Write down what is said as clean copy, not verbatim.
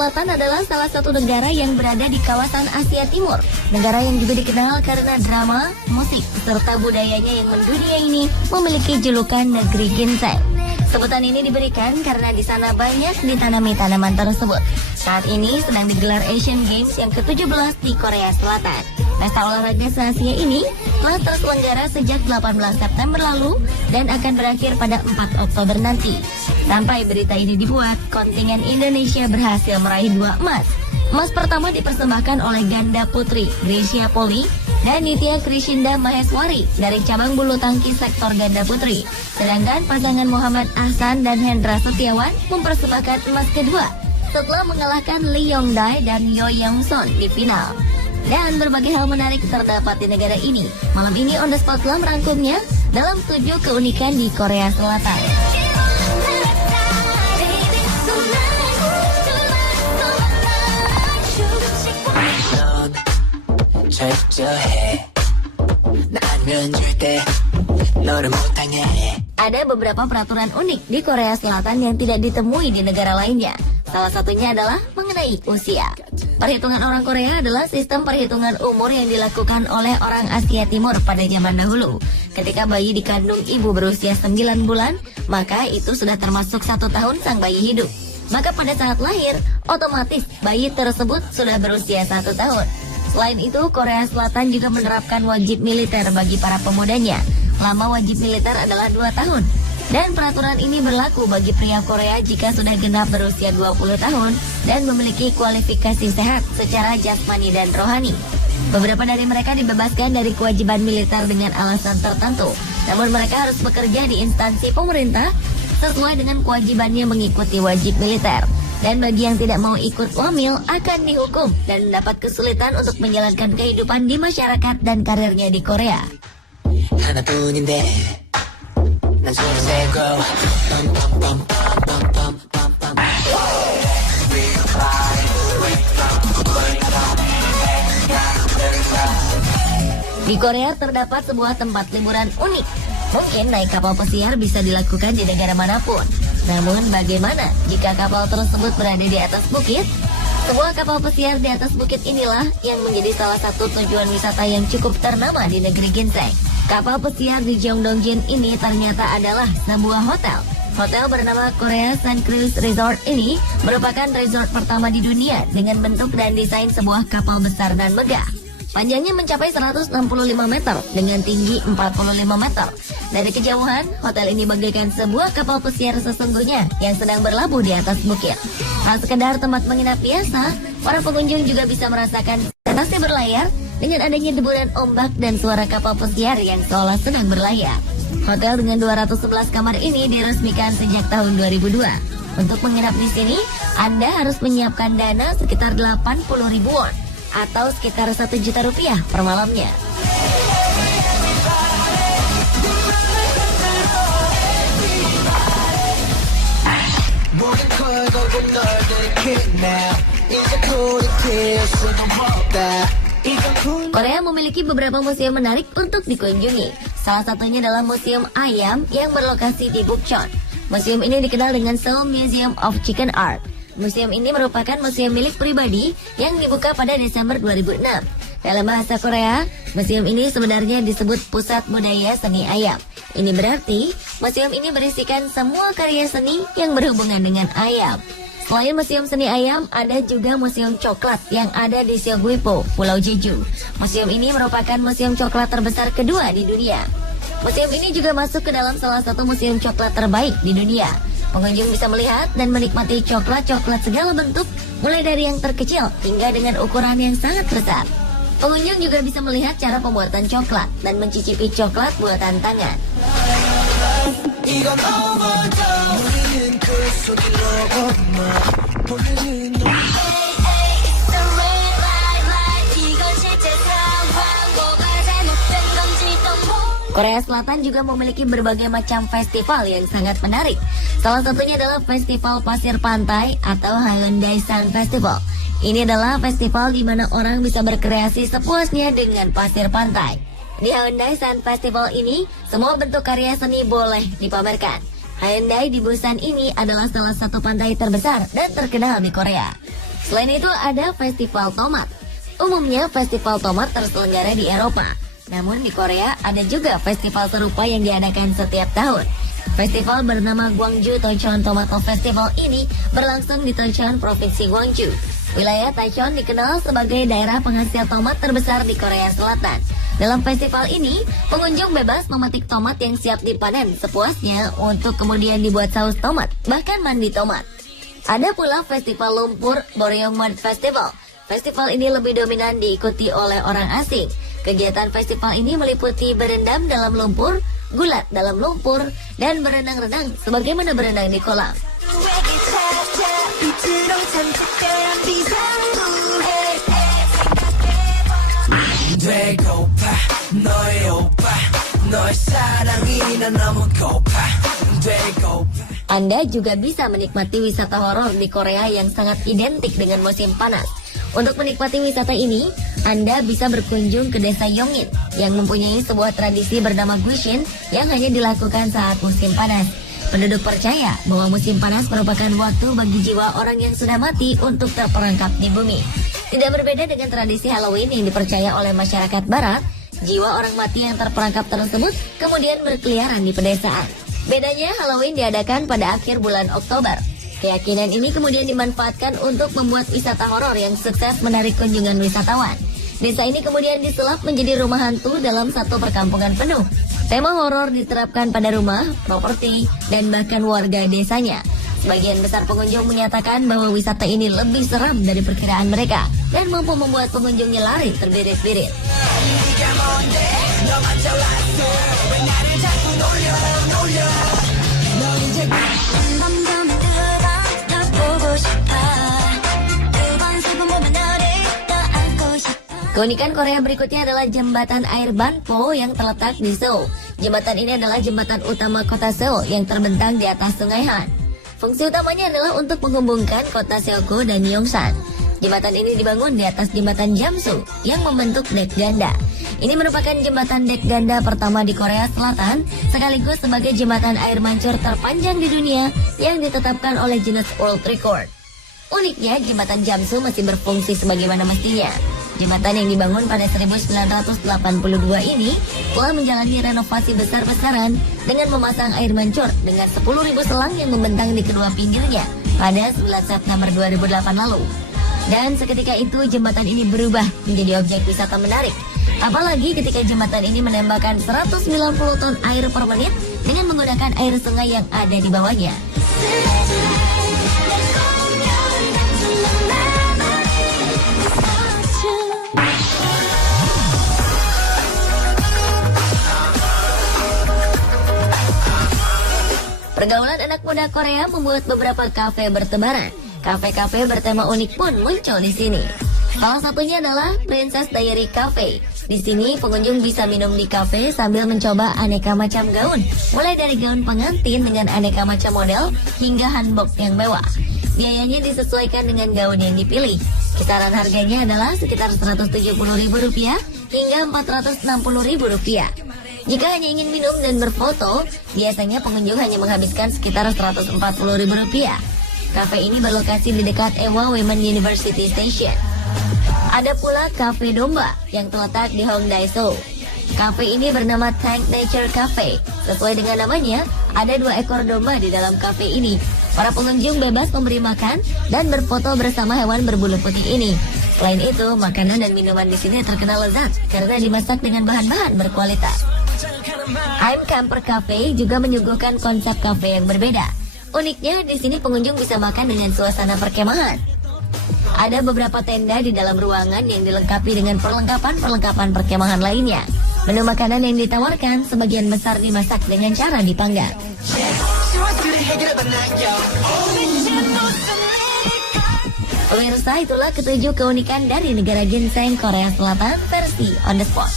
Selatan adalah salah satu negara yang berada di kawasan Asia Timur. Negara yang juga dikenal karena drama, musik, serta budayanya yang mendunia ini memiliki julukan negeri ginseng. Sebutan ini diberikan karena di sana banyak ditanami tanaman tersebut. Saat ini sedang digelar Asian Games yang ke-17 di Korea Selatan. Pesta olahraga se-Asia ini telah terselenggara sejak 18 September lalu dan akan berakhir pada 4 Oktober nanti. Sampai berita ini dibuat, kontingen Indonesia berhasil meraih 2 emas. Emas pertama dipersembahkan oleh ganda putri Grecia Poli dan Nitya Krishinda Maheswari dari cabang bulu tangkis sektor ganda putri. Sedangkan pasangan Muhammad Ahsan dan Hendra Setiawan mempersembahkan emas kedua setelah mengalahkan Lee Yong-dae dan Yo Young-son di final. Dan berbagai hal menarik terdapat di negara ini. Malam ini On The Spot telah merangkumnya dalam 7 keunikan di Korea Selatan. Ada beberapa peraturan unik di Korea Selatan yang tidak ditemui di negara lainnya. Salah satunya adalah mengenai usia. Perhitungan orang Korea adalah sistem perhitungan umur yang dilakukan oleh orang Asia Timur pada zaman dahulu. Ketika bayi dikandung ibu berusia 9 bulan, maka itu sudah termasuk 1 tahun sang bayi hidup. Maka pada saat lahir, otomatis bayi tersebut sudah berusia 1 tahun. Selain itu, Korea Selatan juga menerapkan wajib militer bagi para pemudanya. Lama wajib militer adalah 2 tahun. Dan peraturan ini berlaku bagi pria Korea jika sudah genap berusia 20 tahun dan memiliki kualifikasi sehat secara jasmani dan rohani. Beberapa dari mereka dibebaskan dari kewajiban militer dengan alasan tertentu. Namun mereka harus bekerja di instansi pemerintah sesuai dengan kewajibannya mengikuti wajib militer. Dan bagi yang tidak mau ikut wamil akan dihukum dan mendapat kesulitan untuk menjalankan kehidupan di masyarakat dan karirnya di Korea. Di Korea terdapat sebuah tempat liburan unik. Mungkin naik kapal pesiar bisa dilakukan di negara manapun. Namun bagaimana jika kapal tersebut berada di atas bukit? Sebuah kapal pesiar di atas bukit inilah yang menjadi salah satu tujuan wisata yang cukup ternama di negeri ginseng. Kapal pesiar di Jeongdongjin ini ternyata adalah sebuah hotel. Hotel bernama Korea Sun Cruise Resort ini merupakan resort pertama di dunia dengan bentuk dan desain sebuah kapal besar dan megah. Panjangnya mencapai 165 meter dengan tinggi 45 meter. Dari kejauhan, hotel ini bagaikan sebuah kapal pesiar sesungguhnya yang sedang berlabuh di atas bukit. Tak sekedar tempat menginap biasa, para pengunjung juga bisa merasakan sensasi berlayar dengan adanya deburan ombak dan suara kapal pesiar yang seolah sedang berlayar. Hotel dengan 211 kamar ini diresmikan sejak tahun 2002. Untuk menginap di sini, Anda harus menyiapkan dana sekitar 80.000 won atau sekitar 1 juta rupiah per malamnya. Korea memiliki beberapa museum menarik untuk dikunjungi. Salah satunya adalah Museum Ayam yang berlokasi di Bukchon. Museum ini dikenal dengan Seoul Museum of Chicken Art. Museum ini merupakan museum milik pribadi yang dibuka pada Desember 2006. Dalam bahasa Korea, museum ini sebenarnya disebut Pusat Budaya Seni Ayam. Ini berarti, museum ini berisikan semua karya seni yang berhubungan dengan ayam. Selain Museum Seni Ayam, ada juga Museum Coklat yang ada di Seogwipo, Pulau Jeju. Museum ini merupakan museum coklat terbesar kedua di dunia. Museum ini juga masuk ke dalam salah satu museum coklat terbaik di dunia. Pengunjung bisa melihat dan menikmati coklat-coklat segala bentuk, mulai dari yang terkecil hingga dengan ukuran yang sangat besar. Pengunjung juga bisa melihat cara pembuatan coklat dan mencicipi coklat buatan tangan. Korea Selatan juga memiliki berbagai macam festival yang sangat menarik. Salah satunya adalah Festival Pasir Pantai atau Haeundae Sun Festival. Ini adalah festival di mana orang bisa berkreasi sepuasnya dengan pasir pantai. Di Haeundae Sun Festival ini, semua bentuk karya seni boleh dipamerkan. Haeundae di Busan ini adalah salah satu pantai terbesar dan terkenal di Korea. Selain itu ada festival tomat. Umumnya festival tomat terselenggara di Eropa. Namun di Korea ada juga festival serupa yang diadakan setiap tahun. Festival bernama Gwangju Tocheon Tomato Festival ini berlangsung di Tocheon, Provinsi Gwangju. Wilayah Taichung dikenal sebagai daerah penghasil tomat terbesar di Korea Selatan. Dalam festival ini, pengunjung bebas memetik tomat yang siap dipanen sepuasnya untuk kemudian dibuat saus tomat, bahkan mandi tomat. Ada pula festival lumpur Boryong Mud Festival. Festival ini lebih dominan diikuti oleh orang asing. Kegiatan festival ini meliputi berendam dalam lumpur, gulat dalam lumpur, dan berenang-renang sebagaimana berenang di kolam. Anda juga bisa menikmati wisata horor di Korea yang sangat identik dengan musim panas. Untuk menikmati wisata ini, Anda bisa berkunjung ke desa Yongin yang mempunyai sebuah tradisi bernama Gushin yang hanya dilakukan saat musim panas. Penduduk percaya bahwa musim panas merupakan waktu bagi jiwa orang yang sudah mati untuk terperangkap di bumi. Tidak berbeda dengan tradisi Halloween yang dipercaya oleh masyarakat barat, jiwa orang mati yang terperangkap tersebut kemudian berkeliaran di pedesaan. Bedanya, Halloween diadakan pada akhir bulan Oktober. Keyakinan ini kemudian dimanfaatkan untuk membuat wisata horor yang sukses menarik kunjungan wisatawan. Desa ini kemudian disulap menjadi rumah hantu dalam satu perkampungan penuh. Tema horor diterapkan pada rumah, properti, dan bahkan warga desanya. Sebagian besar pengunjung menyatakan bahwa wisata ini lebih seram dari perkiraan mereka dan mampu membuat pengunjungnya lari terbirit-birit. Keunikan Korea berikutnya adalah jembatan air Banpo yang terletak di Seoul. Jembatan ini adalah jembatan utama kota Seoul yang terbentang di atas sungai Han. Fungsi utamanya adalah untuk menghubungkan kota Seoul dan Yongsan. Jembatan ini dibangun di atas jembatan Jamsu yang membentuk dek ganda. Ini merupakan jembatan dek ganda pertama di Korea Selatan, sekaligus sebagai jembatan air mancur terpanjang di dunia yang ditetapkan oleh Guinness World Record. Uniknya, jembatan Jamsu masih berfungsi sebagaimana mestinya. Jembatan yang dibangun pada 1982 ini telah menjalani renovasi besar-besaran dengan memasang air mancur dengan 10.000 selang yang membentang di kedua pinggirnya pada 9 September 2008 lalu. Dan seketika itu jembatan ini berubah menjadi objek wisata menarik. Apalagi ketika jembatan ini menembakkan 190 ton air per menit dengan menggunakan air sungai yang ada di bawahnya. Pergaulan anak muda Korea membuat beberapa kafe bertebaran. Kafe-kafe bertema unik pun muncul di sini. Salah satunya adalah Princess Diary Cafe. Di sini pengunjung bisa minum di kafe sambil mencoba aneka macam gaun, mulai dari gaun pengantin dengan aneka macam model hingga hanbok yang mewah. Biayanya disesuaikan dengan gaun yang dipilih. Kisaran harganya adalah sekitar Rp170.000 hingga Rp460.000. Jika hanya ingin minum dan berfoto, biasanya pengunjung hanya menghabiskan sekitar Rp140.000. Kafe ini berlokasi di dekat Ewha Women University Station. Ada pula Cafe Domba yang terletak di Hongdae, Seoul. Kafe ini bernama Tank Nature Cafe. Sesuai dengan namanya, ada 2 ekor domba di dalam kafe ini. Para pengunjung bebas memberi makan dan berfoto bersama hewan berbulu putih ini. Selain itu, makanan dan minuman di sini terkenal lezat karena dimasak dengan bahan-bahan berkualitas. I'm Camper Cafe juga menyuguhkan konsep kafe yang berbeda. Uniknya, di sini pengunjung bisa makan dengan suasana perkemahan. Ada beberapa tenda di dalam ruangan yang dilengkapi dengan perlengkapan perkemahan lainnya. Menu makanan yang ditawarkan sebagian besar dimasak dengan cara dipanggang. Pemirsa, itulah ketujuh keunikan dari negara ginseng Korea Selatan versi On The Spot.